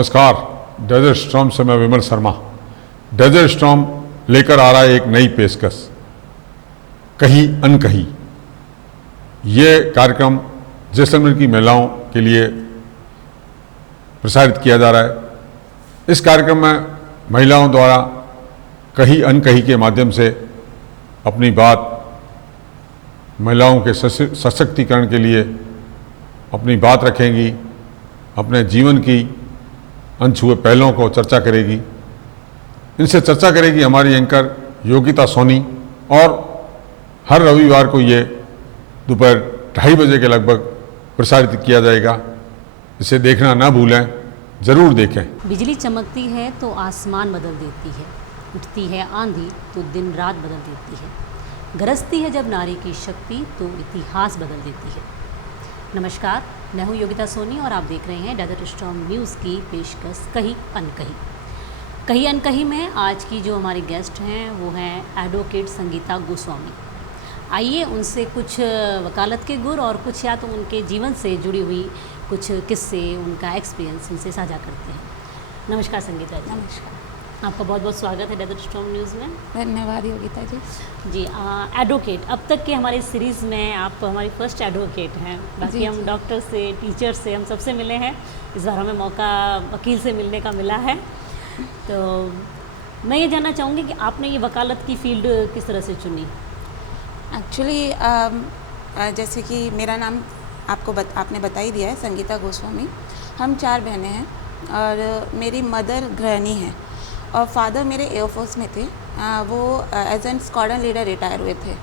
नमस्कार। Desert storm से मैं विमल शर्मा। डेजर्ट स्टॉर्म लेकर आ रहा है एक नई पेशकश, कहीं अनकहीं। ये कार्यक्रम जैसलमेर की महिलाओं के लिए प्रसारित किया जा रहा है। इस कार्यक्रम में महिलाओं द्वारा कहीं अनकहीं के माध्यम से अपनी बात, महिलाओं के सशक्तिकरण के लिए अपनी बात रखेंगी, अपने जीवन की अनछुए पहलुओं को चर्चा करेगी। इनसे चर्चा करेगी हमारी एंकर योगिता सोनी, और हर रविवार को ये दोपहर 2:30 बजे के लगभग प्रसारित किया जाएगा। इसे देखना ना भूलें, ज़रूर देखें। बिजली चमकती है तो आसमान बदल देती है, उठती है आंधी तो दिन रात बदल देती है, गरजती है जब नारी की शक्ति तो इतिहास बदल देती है। नमस्कार, मैं हूं योगिता सोनी और आप देख रहे हैं डेजर्ट स्टॉर्म न्यूज़ की पेशकश कहीं अनकहीं। कहीं अनकहीं में आज की जो हमारे गेस्ट हैं वो हैं एडवोकेट संगीता गोस्वामी। आइए उनसे कुछ वकालत के गुर और कुछ या तो उनके जीवन से जुड़ी हुई कुछ किस्से, उनका एक्सपीरियंस उनसे साझा करते हैं। नमस्कार संगीता जी। नमस्कार, आपका बहुत बहुत स्वागत है डेजर्ट स्टॉर्म न्यूज़ में। धन्यवाद योगिता जी। जी, एडवोकेट, अब तक के हमारे सीरीज़ में आप हमारी फर्स्ट एडवोकेट हैं। बाकी हम डॉक्टर से, टीचर से, हम सबसे मिले हैं। इस बार हमें मौका वकील से मिलने का मिला है। तो मैं ये जानना चाहूँगी कि आपने ये वकालत की फील्ड किस तरह से चुनी? एक्चुअली जैसे कि मेरा नाम आपने बता ही दिया है, संगीता गोस्वामी। हम 4 बहनें हैं और मेरी मदर गृहिणी है और फादर मेरे एयरफोर्स में थे। वो as an squadron leader retire हुए थे।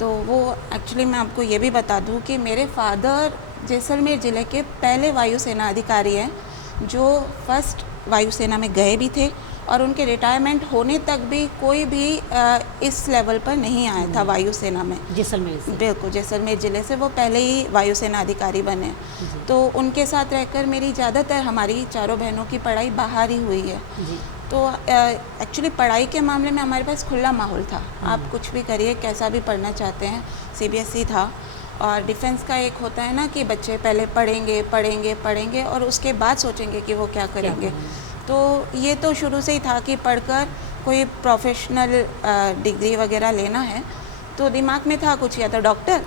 तो वो एक्चुअली मैं आपको ये भी बता दूं कि मेरे फादर जैसलमेर ज़िले के पहले वायुसेना अधिकारी हैं जो फर्स्ट वायुसेना में गए भी थे, और उनके रिटायरमेंट होने तक भी कोई भी इस लेवल पर नहीं आया था वायुसेना में। जैसलमेर से? बिल्कुल, जैसलमेर ज़िले से वो पहले ही वायुसेना अधिकारी बने। तो उनके साथ रहकर मेरी ज़्यादातर हमारी चारों बहनों की पढ़ाई बाहर ही हुई है। जी। तो एक्चुअली पढ़ाई के मामले में हमारे पास खुला माहौल था। आप कुछ भी करिए, कैसा भी पढ़ना चाहते हैं। CBSE था, और डिफेंस का एक होता है ना कि बच्चे पहले पढ़ेंगे और उसके बाद सोचेंगे कि वो क्या करेंगे। तो ये तो शुरू से ही था कि पढ़कर कोई प्रोफेशनल डिग्री वगैरह लेना है, तो दिमाग में था कुछ या तो डॉक्टर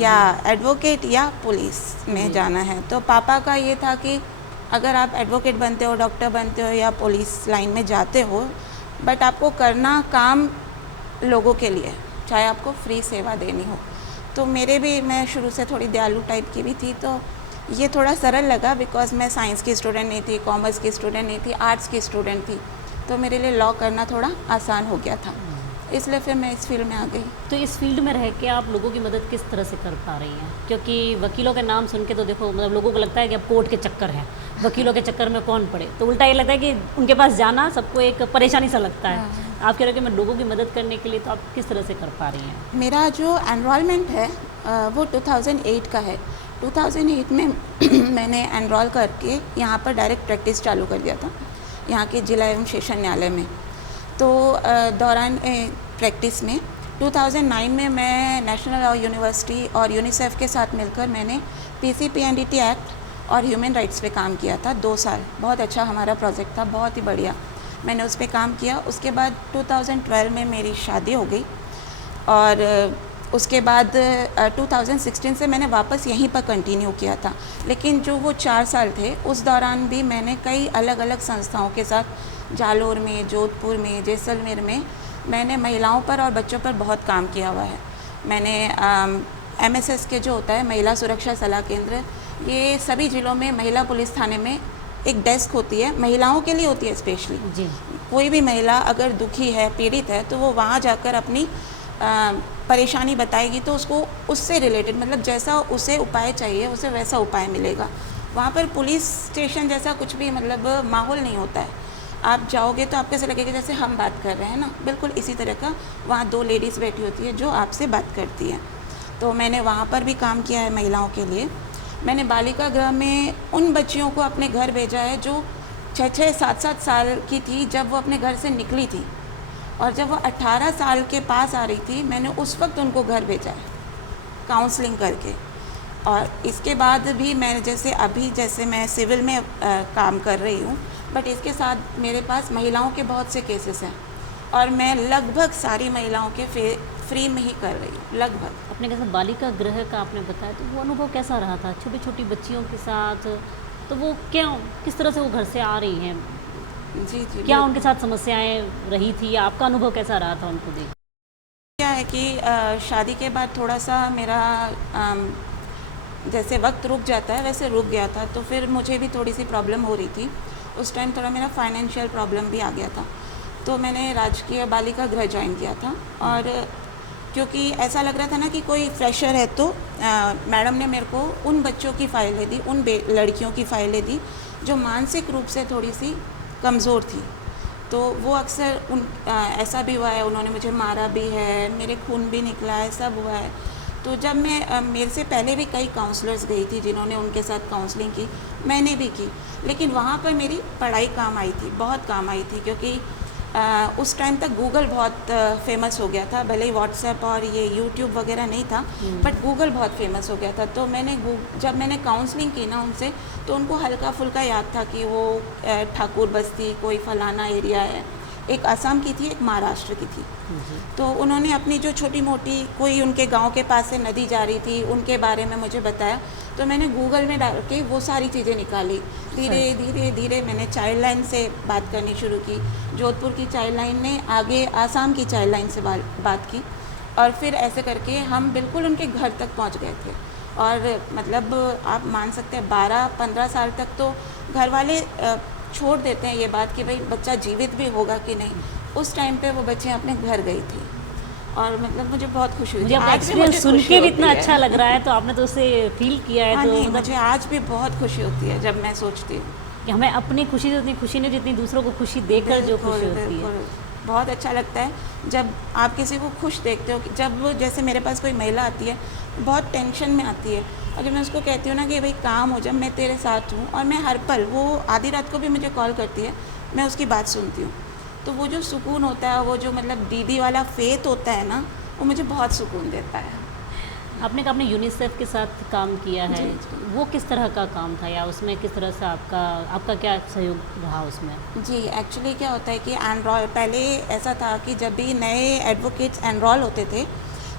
या एडवोकेट या पुलिस में जाना है। तो पापा का ये था कि अगर आप एडवोकेट बनते हो, डॉक्टर बनते हो या पुलिस लाइन में जाते हो, बट आपको करना काम लोगों के लिए, चाहे आपको फ्री सेवा देनी हो। तो मैं शुरू से थोड़ी दयालु टाइप की भी थी, तो ये थोड़ा सरल लगा बिकॉज मैं साइंस की स्टूडेंट नहीं थी, कॉमर्स की स्टूडेंट नहीं थी, आर्ट्स की स्टूडेंट थी। तो मेरे लिए लॉ करना थोड़ा आसान हो गया था, इसलिए फिर मैं इस फील्ड में आ गई। तो इस फील्ड में रह के आप लोगों की मदद किस तरह से कर पा रही हैं? क्योंकि वकीलों का नाम सुन के तो देखो, मतलब लोगों को लगता है कि अब कोर्ट के चक्कर हैं, वकीलों के चक्कर में कौन पड़े। तो उल्टा ये लगता है कि उनके पास जाना सबको एक परेशानी सा लगता है। आप कह रहे हो कि मैं लोगों की मदद करने के लिए, तो आप किस तरह से कर पा रही हैं? मेरा जो एनरोलमेंट है वो 2008 का है। 2008 में मैंने एनरोल करके यहाँ पर डायरेक्ट प्रैक्टिस चालू कर दिया था, यहाँ के जिला एवं सेशन न्यायालय में। तो दौरान प्रैक्टिस में 2009 में मैं नेशनल लॉ यूनिवर्सिटी और यूनिसेफ के साथ मिलकर मैंने PCPNDT एक्ट और ह्यूमन राइट्स पे काम किया था 2 साल। बहुत अच्छा हमारा प्रोजेक्ट था, बहुत ही बढ़िया। मैंने उस पर काम किया। उसके बाद 2012 में मेरी शादी हो गई, और उसके बाद 2016 से मैंने वापस यहीं पर कंटिन्यू किया था। लेकिन जो वो 4 साल थे, उस दौरान भी मैंने कई अलग अलग संस्थाओं के साथ जालोर में, जोधपुर में, जैसलमेर में मैंने महिलाओं पर और बच्चों पर बहुत काम किया हुआ है। मैंने MSS के जो होता है महिला सुरक्षा सलाह केंद्र, ये सभी ज़िलों में महिला पुलिस थाने में एक डेस्क होती है, महिलाओं के लिए होती है स्पेशली। जी। कोई भी महिला अगर दुखी है, पीड़ित है, तो वो वहाँ जाकर अपनी परेशानी बताएगी, तो उसको उससे रिलेटेड, मतलब जैसा उसे उपाय चाहिए उसे वैसा उपाय मिलेगा। वहाँ पर पुलिस स्टेशन जैसा कुछ भी मतलब माहौल नहीं होता है। आप जाओगे तो आपको ऐसा लगेगा जैसे हम बात कर रहे हैं ना, बिल्कुल इसी तरह का। वहाँ 2 लेडीज़ बैठी होती है जो आपसे बात करती हैं। तो मैंने वहाँ पर भी काम किया है महिलाओं के लिए। मैंने बालिका गृह में उन बच्चियों को अपने घर भेजा है जो 6-6, 7-7 साल की थी जब वो अपने घर से निकली थी, और जब वो 18 साल के पास आ रही थी, मैंने उस वक्त उनको घर भेजा है काउंसलिंग करके। और इसके बाद भी मैं जैसे मैं सिविल में काम कर रही हूँ, बट इसके साथ मेरे पास महिलाओं के बहुत से केसेस हैं और मैं लगभग सारी महिलाओं के फ्री में ही कर रही हूँ, लगभग। अपने कैसे बालिका गृह का आपने बताया, तो वो अनुभव कैसा रहा था छोटी छोटी बच्चियों के साथ? तो वो किस तरह से वो घर से आ रही हैं, जी जी। क्या उनके साथ समस्याएं रही थी, या आपका अनुभव कैसा रहा था उनको देख? क्या है कि शादी के बाद थोड़ा सा मेरा जैसे वक्त रुक जाता है वैसे रुक गया था, तो फिर मुझे भी थोड़ी सी प्रॉब्लम हो रही थी। उस टाइम थोड़ा मेरा फाइनेंशियल प्रॉब्लम भी आ गया था, तो मैंने राजकीय बालिका गृह ज्वाइन किया था। और क्योंकि ऐसा लग रहा था ना कि कोई फ्रेशर है, तो मैडम ने मेरे को उन बच्चों की फ़ाइलें दी, उन लड़कियों की फ़ाइलें दी जो मानसिक रूप से थोड़ी सी कमज़ोर थी। तो वो अक्सर ऐसा भी हुआ है, उन्होंने मुझे मारा भी है, मेरे खून भी निकला है, सब हुआ है। तो जब मैं मेरे से पहले भी कई काउंसलर्स गई थी जिन्होंने उनके साथ काउंसलिंग की, मैंने भी की, लेकिन वहाँ पर मेरी पढ़ाई काम आई थी, बहुत काम आई थी। क्योंकि उस टाइम तक गूगल बहुत फेमस हो गया था, भले ही व्हाट्सएप और ये यूट्यूब वगैरह नहीं था, बट गूगल बहुत फेमस हो गया था। तो जब मैंने काउंसलिंग की ना उनसे, तो उनको हल्का फुल्का याद था कि वो ठाकुर बस्ती कोई फलाना एरिया है, एक असम की थी, एक महाराष्ट्र की थी। तो उन्होंने अपनी जो छोटी मोटी कोई उनके गांव के पास से नदी जा रही थी उनके बारे में मुझे बताया, तो मैंने गूगल में डाल के वो सारी चीज़ें निकाली। धीरे धीरे धीरे मैंने चाइल्ड लाइन से बात करनी शुरू की, जोधपुर की चाइल्ड लाइन ने आगे आसाम की चाइल्ड लाइन से बात की, और फिर ऐसे करके हम बिल्कुल उनके घर तक पहुंच गए थे। और मतलब आप मान सकते हैं 12-15 साल तक तो घर वाले छोड़ देते हैं ये बात कि भाई बच्चा जीवित भी होगा कि नहीं। उस टाइम पे वो बच्चे अपने घर गई थी, और मतलब मुझे बहुत खुशी हुई। मुझे आपका एक्सपीरियंस सुन के भी इतना अच्छा लग रहा है, तो आपने तो उसे फील किया है। हाँ, तो नहीं, मतलब मुझे आज भी बहुत खुशी होती है जब मैं सोचती हूँ कि हमें अपनी खुशी से उतनी खुशी नहीं जितनी दूसरों को खुशी देकर जो खुशी होती है। बहुत अच्छा लगता है जब आप किसी को खुश देखते हो। जब जैसे मेरे पास कोई महिला आती है बहुत टेंशन में आती है, और जब मैं उसको कहती हूँ ना कि भाई काम हो, जब मैं तेरे साथ हूँ, और मैं हर पल, वो आधी रात को भी मुझे कॉल करती है, मैं उसकी बात सुनती हूँ, तो वो जो सुकून होता है, वो जो मतलब दीदी वाला फेथ होता है ना, वो मुझे बहुत सुकून देता है। आपने कहा आपने यूनिसेफ के साथ काम किया है, जी, जी। वो किस तरह का काम था, या उसमें किस तरह से आपका क्या सहयोग रहा उसमें? जी, एक्चुअली क्या होता है कि पहले ऐसा था कि जब भी नए एडवोकेट्स एनरोल होते थे,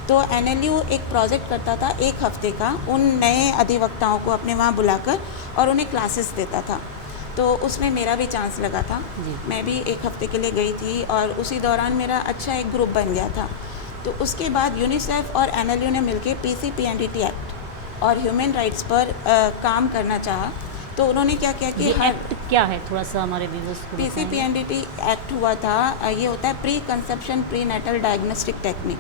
तो NLU एक प्रोजेक्ट करता था 1 हफ्ते का, उन नए अधिवक्ताओं को अपने वहाँ बुलाकर और उन्हें क्लासेस देता था। तो उसमें मेरा भी चांस लगा था, मैं भी 1 हफ्ते के लिए गई थी, और उसी दौरान मेरा अच्छा एक ग्रुप बन गया था। तो उसके बाद यूनिसेफ और NLU ने मिलकर PCPNDT एक्ट और ह्यूमन राइट्स पर काम करना चाहा। तो उन्होंने क्या किया कि एक्ट क्या है, थोड़ा सा हमारे व्यूअर्स को बताएं। PCPNDT एक्ट हुआ था, ये होता है pre conception pre natal diagnostic technique.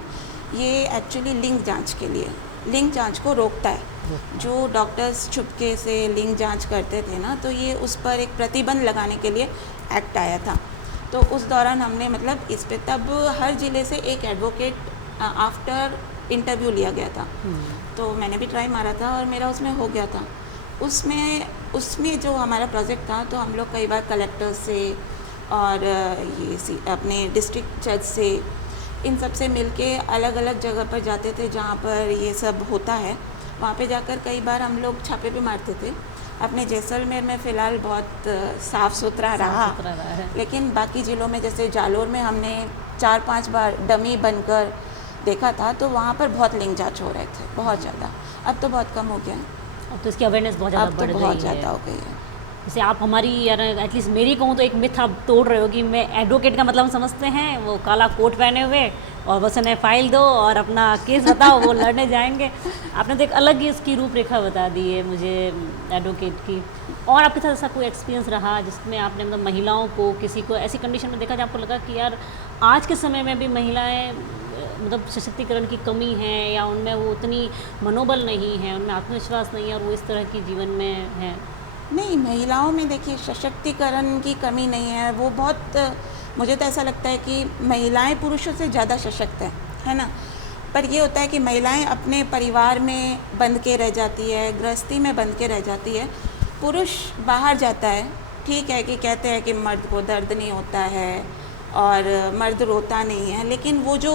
ये एक्चुअली लिंग जांच के लिए, लिंग जांच को रोकता है। जो डॉक्टर्स चुपके से लिंग जांच करते थे ना, तो ये उस पर एक प्रतिबंध लगाने के लिए एक्ट आया था। तो उस दौरान हमने मतलब इस पे तब हर ज़िले से एक एडवोकेट आफ्टर इंटरव्यू लिया गया था। तो मैंने भी ट्राई मारा था और मेरा उसमें हो गया था। उसमें जो हमारा प्रोजेक्ट था, तो हम लोग कई बार कलेक्टर से और ये अपने डिस्ट्रिक्ट जज से, इन सब से मिलके अलग अलग जगह पर जाते थे जहाँ पर ये सब होता है। वहाँ पे जाकर कई बार हम लोग छापे भी मारते थे। अपने जैसलमेर में फ़िलहाल बहुत साफ़ सुथरा रहा, लेकिन बाकी ज़िलों में जैसे जालोर में हमने 4-5 बार डमी बनकर देखा था, तो वहाँ पर बहुत लिंग जांच हो रहे थे, बहुत ज़्यादा। अब तो बहुत कम हो गया, अब तो इसकी अवेयरनेस बहुत ज़्यादा बढ़ गई है। अब तो बहुत ज़्यादा हो गई है। जैसे आप हमारी, यार एटलीस्ट मेरी कहूँ तो एक मिथ आप तोड़ रहे हो कि मैं एडवोकेट का मतलब समझते हैं वो काला कोट पहने हुए और बस उन्हें फाइल दो और अपना केस बताओ, वो लड़ने जाएंगे। आपने तो एक अलग ही इसकी रूपरेखा बता दी है मुझे एडवोकेट की। और आपके साथ ऐसा कोई एक्सपीरियंस रहा जिसमें आपने मतलब महिलाओं को किसी को ऐसी कंडीशन में देखा जहाँ आपको लगा कि यार आज के समय में भी महिलाएं मतलब सशक्तिकरण की कमी है, या उनमें वो उतनी मनोबल नहीं है, उनमें आत्मविश्वास नहीं है और वो इस तरह की जीवन में है? नहीं, महिलाओं में देखिए सशक्तिकरण की कमी नहीं है, वो बहुत, मुझे तो ऐसा लगता है कि महिलाएं पुरुषों से ज़्यादा सशक्त है ना। पर ये होता है कि महिलाएं अपने परिवार में बंद के रह जाती है, गृहस्थी में बंद के रह जाती है। पुरुष बाहर जाता है, ठीक है कि कहते हैं कि मर्द को दर्द नहीं होता है और मर्द रोता नहीं है, लेकिन वो जो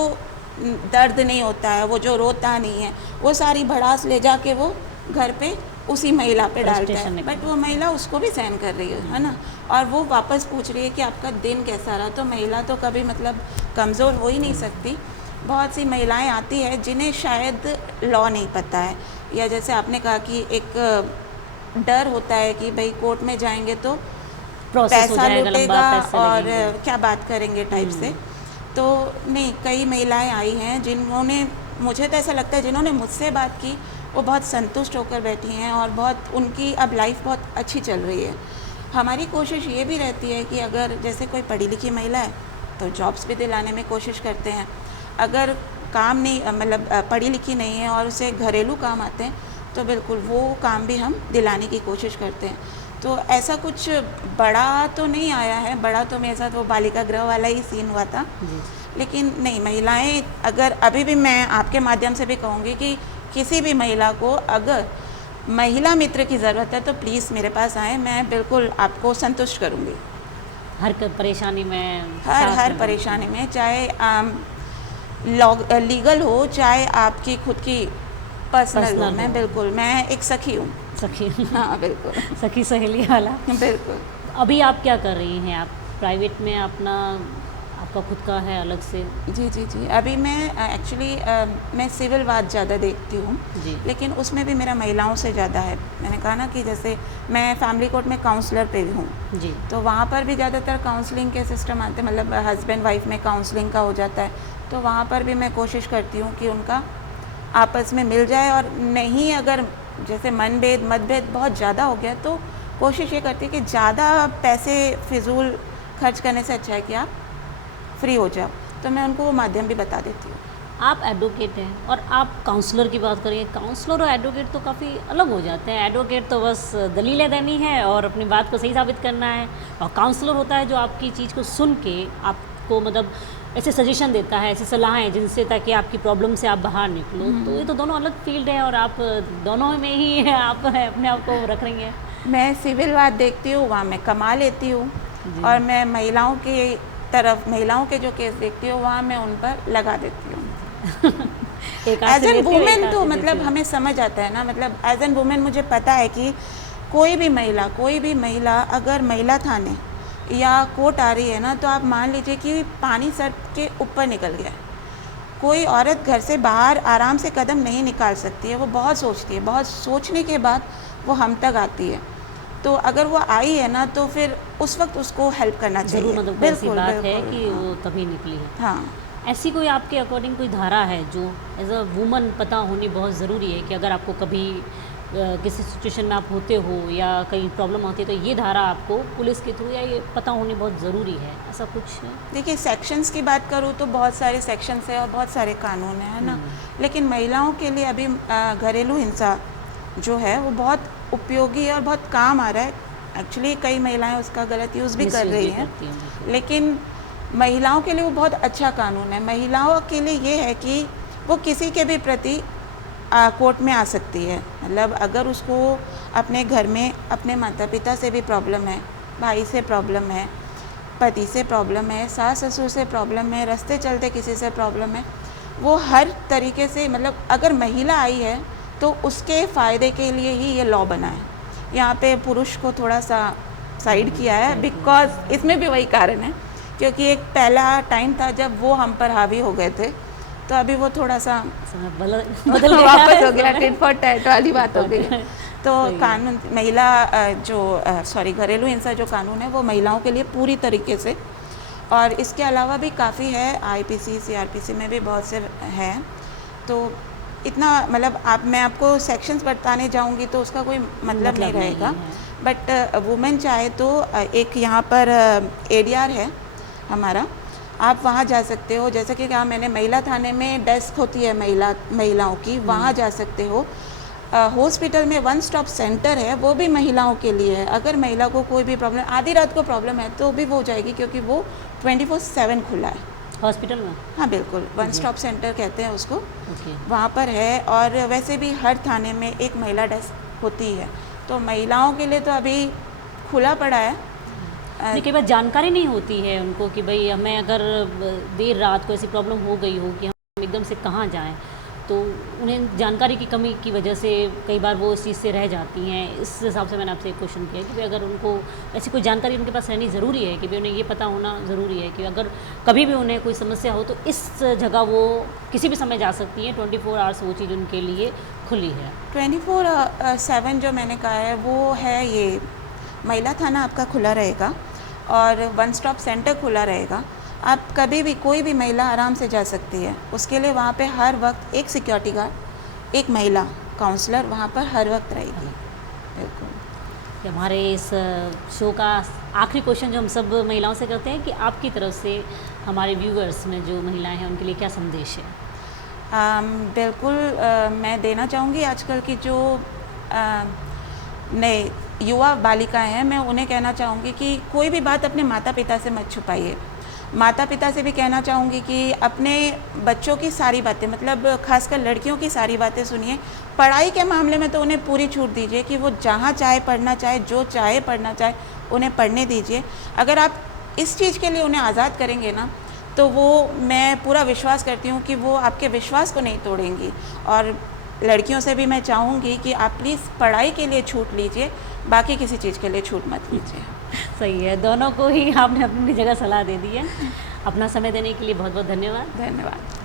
दर्द नहीं होता है, वो जो रोता नहीं है, वो सारी भड़ास ले जाके वो घर पे उसी महिला पे डालता Frustration है, निकल- बट वो महिला उसको भी सहन कर रही है ना, और वो वापस पूछ रही है कि आपका दिन कैसा रहा। तो महिला तो कभी मतलब कमज़ोर हो ही नहीं सकती। बहुत सी महिलाएं आती है जिन्हें शायद लॉ नहीं पता है, या जैसे आपने कहा कि एक डर होता है कि भाई कोर्ट में जाएंगे तो प्रोसेस हो पैसा जाएगा लंबा, लूटेगा पैसे और लगेंगे। क्या बात करेंगे टाइप से। तो नहीं, कई महिलाएं आई हैं जिन्होंने, मुझे तो ऐसा लगता है जिन्होंने मुझसे बात की वो बहुत संतुष्ट होकर बैठी हैं और बहुत उनकी अब लाइफ बहुत अच्छी चल रही है। हमारी कोशिश ये भी रहती है कि अगर जैसे कोई पढ़ी लिखी महिला है तो जॉब्स भी दिलाने में कोशिश करते हैं। अगर काम नहीं मतलब पढ़ी लिखी नहीं है और उसे घरेलू काम आते हैं तो बिल्कुल वो काम भी हम दिलाने की कोशिश करते हैं। तो ऐसा कुछ बड़ा तो नहीं आया है, बड़ा तो मेरे साथ वो बालिका गृह वाला ही सीन हुआ था। जी। लेकिन नहीं, महिलाएं अगर अभी भी मैं आपके माध्यम से भी कहूँगी कि किसी भी महिला को अगर महिला मित्र की ज़रूरत है तो प्लीज़ मेरे पास आएँ, मैं बिल्कुल आपको संतुष्ट करूँगी हर परेशानी में, हर साथ हर में परेशानी में, चाहे लीगल हो चाहे आपकी खुद की पर्सनल हो। Personal मैं हो। बिल्कुल, मैं एक सखी हूँ। सखी हाँ बिल्कुल सखी सहेली वाला। बिल्कुल। अभी आप क्या कर रही हैं? आप प्राइवेट में अपना, आपका खुद का है अलग से? जी जी जी, अभी मैं एक्चुअली मैं सिविल वाद ज़्यादा देखती हूँ, जी। लेकिन उसमें भी मेरा महिलाओं से ज़्यादा है। मैंने कहा ना कि जैसे मैं फैमिली कोर्ट में काउंसलर पे भी हूँ, जी। तो वहाँ पर भी ज़्यादातर काउंसलिंग के सिस्टम आते हैं, मतलब हस्बैंड वाइफ में काउंसलिंग का हो जाता है। तो वहाँ पर भी मैं कोशिश करती हूँ कि उनका आपस में मिल जाए, और नहीं अगर जैसे मतभेद बहुत ज़्यादा हो गया तो कोशिश ये करती है कि ज़्यादा पैसे फिजूल खर्च करने से अच्छा है कि आप फ्री हो जाओ। तो मैं उनको वो माध्यम भी बता देती हूँ। आप एडवोकेट हैं और आप काउंसलर की बात करेंगे। काउंसलर और एडवोकेट तो काफ़ी अलग हो जाते हैं। एडवोकेट तो बस दलीलें देनी है और अपनी बात को सही साबित करना है, और काउंसलर होता है जो आपकी चीज़ को सुन के आपको मतलब ऐसे सजेशन देता है, ऐसी सलाहें जिनसे ताकि आपकी प्रॉब्लम से आप बाहर निकलो। तो ये तो दोनों अलग फील्ड है और आप दोनों में ही आप अपने आप को रख रही हैं। मैं सिविल वाद देखती हूँ, वहाँ मैं कमा लेती हूँ, और मैं महिलाओं की तरफ, महिलाओं के जो केस देखती हूँ वहाँ मैं उन पर लगा देती हूँ। एक हाथ एज से एन लेते हो, एक वुमेन हाथ तो से देते मतलब हो। हमें समझ आता है ना, मतलब एज एन वुमेन मुझे पता है कि कोई भी महिला अगर महिला थाने या कोर्ट आ रही है ना, तो आप मान लीजिए कि पानी सर के ऊपर निकल गया है। कोई औरत घर से बाहर आराम से कदम नहीं निकाल सकती है, वो बहुत सोचती है, बहुत सोचने के बाद वो हम तक आती है। तो अगर वो आई है ना तो फिर उस वक्त उसको हेल्प करना चाहिए। ज़रूर, मतलब कोई ऐसी बिल्कुल, बात है बिल्कुल, कि हाँ। वो तभी निकली है। हाँ, ऐसी कोई आपके अकॉर्डिंग कोई धारा है जो एज अ वुमन पता होनी बहुत ज़रूरी है कि अगर आपको कभी किसी सिचुएशन में आप होते हो या कहीं प्रॉब्लम आती है तो ये धारा आपको पुलिस के थ्रू या ये पता होनी बहुत ज़रूरी है, ऐसा कुछ है? देखिए सेक्शंस की बात करूँ तो बहुत सारे सेक्शंस है और बहुत सारे कानून है ना, लेकिन महिलाओं के लिए अभी घरेलू हिंसा जो है वो बहुत उपयोगी है और बहुत काम आ रहा है। एक्चुअली कई महिलाएं उसका गलत यूज़ भी कर Misuse रही भी हैं, करती हैं, बिल्कुल। लेकिन महिलाओं के लिए वो बहुत अच्छा कानून है। महिलाओं के लिए ये है कि वो किसी के भी प्रति कोर्ट में आ सकती है। मतलब अगर उसको अपने घर में अपने माता पिता से भी प्रॉब्लम है, भाई से प्रॉब्लम है, पति से प्रॉब्लम है, सास ससुर से प्रॉब्लम है, रास्ते चलते किसी से प्रॉब्लम है, वो हर तरीके से, मतलब अगर महिला आई है तो उसके फ़ायदे के लिए ही ये लॉ बना है। यहाँ पे पुरुष को थोड़ा सा साइड किया है, बिकॉज इसमें भी वही कारण है, क्योंकि एक पहला टाइम था जब वो हम पर हावी हो गए थे, तो अभी वो थोड़ा सा बदल गया वापस है हो गया, समय। टिट फॉर टैट वाली बात हो गई। तो सही है। कानून महिला घरेलू हिंसा जो कानून है वो महिलाओं के लिए पूरी तरीके से, और इसके अलावा भी काफ़ी है, आईपीसी सीआरपीसी में भी बहुत से हैं। तो इतना मतलब मैं आपको सेक्शंस बताने जाऊंगी तो उसका कोई मतलब नहीं रहेगा। है। बट वुमेन चाहे तो एक यहाँ पर एडीआर है हमारा, आप वहाँ जा सकते हो। जैसे कि कहा मैंने, महिला थाने में डेस्क होती है महिलाओं की, वहाँ जा सकते हो। हॉस्पिटल में वन स्टॉप सेंटर है, वो भी महिलाओं के लिए है। अगर महिला को कोई भी प्रॉब्लम, आधी रात को प्रॉब्लम है तो भी वो हो जाएगी, क्योंकि वो 24/7 खुला है हॉस्पिटल में। हाँ बिल्कुल, वन स्टॉप सेंटर कहते हैं उसको, ओके। वहाँ पर है। और वैसे भी हर थाने में एक महिला डेस्क होती है, तो महिलाओं के लिए तो अभी खुला पड़ा है। नहीं, कई बार जानकारी नहीं होती है उनको कि भाई हमें अगर देर रात को ऐसी प्रॉब्लम हो गई हो कि हम एकदम से कहाँ जाएं, तो उन्हें जानकारी की कमी की वजह से कई बार वो इस चीज़ से रह जाती हैं। इस हिसाब से मैंने आपसे एक क्वेश्चन किया कि भाई अगर उनको ऐसी कोई जानकारी उनके पास रहनी ज़रूरी है कि भाई उन्हें ये पता होना ज़रूरी है कि अगर कभी भी उन्हें कोई समस्या हो तो इस जगह वो किसी भी समय जा सकती हैं, 24 आवर्स वो चीज़ उनके लिए खुली है। 24/7 जो मैंने कहा है वो है ये महिला थाना आपका खुला रहेगा और वन स्टॉप सेंटर खुला रहेगा। आप कभी भी कोई भी महिला आराम से जा सकती है। उसके लिए वहाँ पे हर वक्त एक सिक्योरिटी गार्ड, एक महिला काउंसलर वहाँ पर हर वक्त रहेगी। बिल्कुल। कि हमारे इस शो का आखिरी क्वेश्चन जो हम सब महिलाओं से करते हैं कि आपकी तरफ से हमारे व्यूअर्स में जो महिलाएं हैं उनके लिए क्या संदेश है? बिल्कुल मैं देना चाहूँगी आजकल की जो नए युवा बालिकाएं हैं, मैं उन्हें कहना चाहूँगी कि कोई भी बात अपने माता पिता से मत छुपाइए। माता पिता से भी कहना चाहूँगी कि अपने बच्चों की सारी बातें, मतलब खासकर लड़कियों की सारी बातें सुनिए। पढ़ाई के मामले में तो उन्हें पूरी छूट दीजिए कि वो जहाँ चाहे पढ़ना चाहे, जो चाहे पढ़ना चाहे उन्हें पढ़ने दीजिए। अगर आप इस चीज़ के लिए उन्हें आज़ाद करेंगे ना, तो वो, मैं पूरा विश्वास करती हूँ कि वो आपके विश्वास को नहीं तोड़ेंगी। और लड़कियों से भी मैं चाहूँगी कि आप प्लीज़ पढ़ाई के लिए छूट लीजिए, बाकी किसी चीज़ के लिए छूट मत लीजिए। सही है, दोनों को ही आपने अपनी जगह सलाह दे दी है। अपना समय देने के लिए बहुत बहुत धन्यवाद। धन्यवाद।